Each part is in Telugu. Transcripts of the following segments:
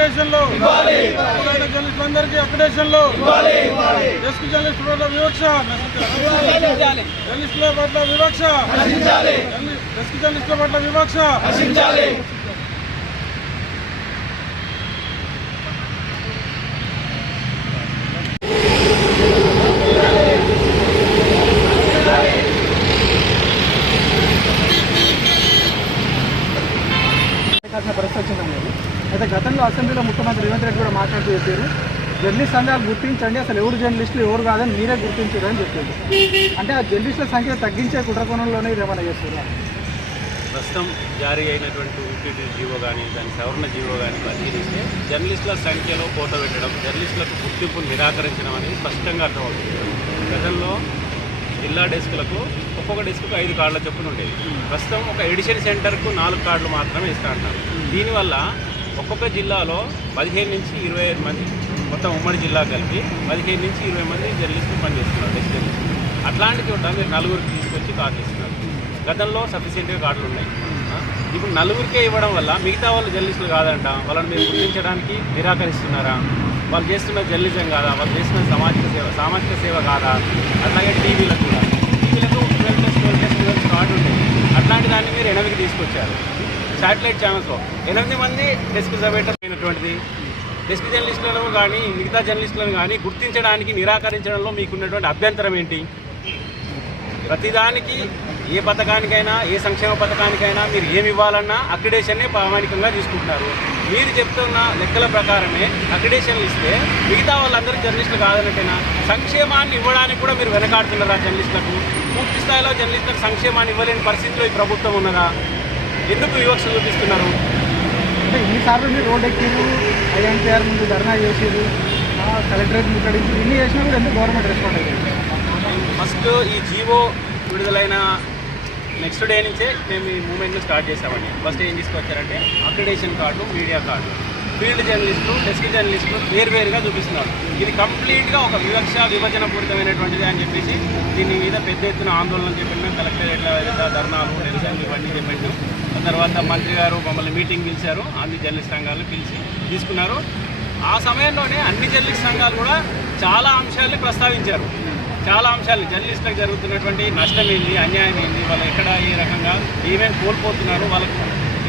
అక్రిడేషన్లు జర్నలిస్టులందరికీ అక్రిడేషన్లు డెస్క్ జర్నలిస్టు పట్ల వివక్ష జర్నలిస్టుల పట్ల వివక్ష డెస్క్ జర్నలిస్టుల పట్ల వివక్ష పరిస్థితి వచ్చిందండి. అయితే గతంలో అసెంబ్లీలో ముఖ్యమంత్రి రేవంత్ రెడ్డి కూడా మాట్లాడుతూ చెప్పారు, జర్నలిస్ట్ సంఘాలు గుర్తించండి, అసలు ఎవరు జర్నలిస్టులు ఎవరు కాదని మీరే గుర్తించారు అని చెప్పారు. అంటే ఆ జర్నలిస్టుల సంఖ్య తగ్గించే కుట్రకోణంలోనే ఏమైనా చేస్తున్నారు. ప్రస్తుతం జారీ అయినటువంటి యూపీటీ జీవో కానీ దాని సవరణ జీవో కానీ పరిశీలిస్తే జర్నలిస్టుల సంఖ్యలో కోత పెట్టడం, జర్నలిస్టులకు గుర్తింపును నిరాకరించడం అనేది స్పష్టంగా అర్థమవుతుంది. గతంలో జిల్లా డెస్కులకు ఒక్కొక్క డెస్క్కు 5 కార్డుల చొప్పున ఉండేది. ప్రస్తుతం ఒక ఎడిషన్ సెంటర్కు 4 కార్డులు మాత్రమే ఇస్తా అంటారు. దీనివల్ల ఒక్కొక్క జిల్లాలో 15 నుంచి 25 మంది, మొత్తం ఉమ్మడి జిల్లా కలిపి 15 నుంచి 20 మంది జర్నలిస్టులు పనిచేస్తున్నారు డెస్క్ జర్నలిస్టులు. అట్లాంటి చోట మీరు 4గురికి తీసుకొచ్చి కార్డులు ఇస్తున్నారు. గతంలో సఫిషియెంట్గా కార్డులు ఉన్నాయి. ఇప్పుడు 4గురికే ఇవ్వడం వల్ల మిగతా వాళ్ళు జర్నలిస్టులు కాదంట, వాళ్ళని మీరు గుర్తించడానికి నిరాకరిస్తున్నారా? వాళ్ళు చేస్తున్న జర్నలిజం కాదా? వాళ్ళు చేస్తున్న సామాజిక సేవ కాదా? అట్లాగే టీవీలకు 12+12+12 కార్డు ఉండేది. అట్లాంటి దాన్ని మీరు 8కి తీసుకొచ్చారు. శాటిలైట్ ఛానల్స్లో 8 మంది డెస్క్ సబేటర్ అయినటువంటిది. డెస్క్ జర్నలిస్టులను కానీ మిగతా జర్నలిస్టులను కానీ గుర్తించడానికి నిరాకరించడంలో మీకున్నటువంటి అభ్యంతరం ఏంటి? ప్రతిదానికి ఏ పథకానికైనా ఏ సంక్షేమ పథకానికైనా మీరు ఏమి ఇవ్వాలన్నా అక్రిడేషన్నే ప్రామాణికంగా తీసుకుంటున్నారు. మీరు చెప్తున్న లెక్కల ప్రకారమే అక్రిడేషన్లు ఇస్తే మిగతా వాళ్ళందరూ జర్నలిస్టులు కాదన్నట్టేనా? సంక్షేమాన్ని ఇవ్వడానికి కూడా మీరు వెనకాడుతున్నారా? జర్నలిస్టులకు పూర్తి స్థాయిలో జర్నలిస్టులకు సంక్షేమాన్ని ఇవ్వలేని పరిస్థితిలో ఈ ప్రభుత్వం ఉన్నదా? ఎందుకు వివక్ష చూపిస్తున్నారు? అంటే ఇన్నిసార్లు మీరు రోడ్ ఎక్కిరు, ఐఎన్టీఆర్ ముందు ధర్నా చేసేది, కలెక్టరేట్ ముట్టడించి ఇన్ని చేసినా కూడా ఎందుకు గవర్నమెంట్ రెస్పాండ్ అయ్యింది? ఫస్ట్ ఈ జీవో విడుదలైన నెక్స్ట్ డే నుంచే మేము ఈ మూమెంట్ను స్టార్ట్ చేసామండి. ఫస్ట్ ఏం తీసుకొచ్చారంటే accreditation card, media card, field జర్నలిస్టులు, డెస్క్ జర్నలిస్టులు వేరువేరుగా చూపిస్తున్నారు. ఇది కంప్లీట్గా ఒక విభజన పూరితమైనటువంటిది అని చెప్పేసి దీని మీద పెద్ద ఎత్తున ఆందోళన చేపట్టినాం. కలెక్టరేట్ల ధర్నాలు, నిరసనలు ఇవన్నీ చేపట్టినాం. ఆ తర్వాత మంత్రి గారు మమ్మల్ని మీటింగ్ పిలిచారు, అన్ని జర్నలిస్ట్ సంఘాలను పిలిచి తీసుకున్నారు. ఆ సమయంలోనే అన్ని జర్నలిస్ట్ సంఘాలు కూడా చాలా అంశాలని ప్రస్తావించారు. చాలా అంశాలు జర్నలిస్టులకు జరుగుతున్నటువంటి నష్టం ఏంటి, అన్యాయం ఏంటి, వాళ్ళు ఎక్కడ ఏ రకంగా ఏమేమి కోల్పోతున్నారు, వాళ్ళకు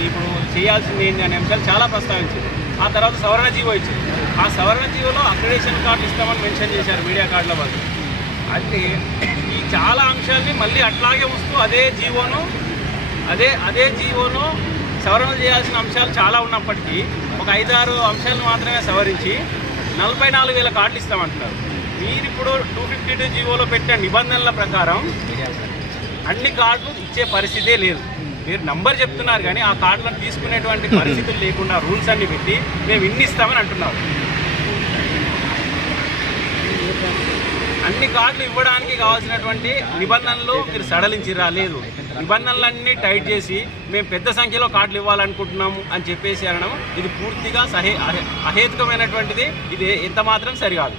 ఇప్పుడు చేయాల్సింది ఏంటి అనే అంశాలు చాలా ప్రస్తావించారు. ఆ తర్వాత సవరణ జీవో ఇచ్చింది. ఆ సవరణ జీవోలో అక్రిడేషన్ కార్డు ఇస్తామని మెన్షన్ చేశారు మీడియా కార్డుల బదులు. అంటే ఈ చాలా అంశాలని మళ్ళీ అట్లాగే వస్తూ అదే జీవోను సవరణ చేయాల్సిన అంశాలు చాలా ఉన్నప్పటికీ ఒక 5-6 అంశాలను మాత్రమే సవరించి 44,000 కార్డులు ఇస్తామంటున్నారు. మీరు ఇప్పుడు 252 జీవోలో పెట్టిన నిబంధనల ప్రకారం అన్ని కార్డులు ఇచ్చే పరిస్థితే లేదు. మీరు నంబర్ చెప్తున్నారు కానీ ఆ కార్డులను తీసుకునేటువంటి పరిస్థితులు లేకుండా రూల్స్ అన్ని పెట్టి మేము ఇన్ని ఇస్తామని అంటున్నాం. అన్ని కార్డులు ఇవ్వడానికి కావాల్సినటువంటి నిబంధనలు మీరు సడలించిరా? లేదు. నిబంధనలన్నీ టైట్ చేసి మేము పెద్ద సంఖ్యలో కార్డులు ఇవ్వాలనుకుంటున్నాము అని చెప్పేసి అనడం ఇది పూర్తిగా అహేతుకమైనటువంటిది. ఇది ఎంత మాత్రం సరికాదు.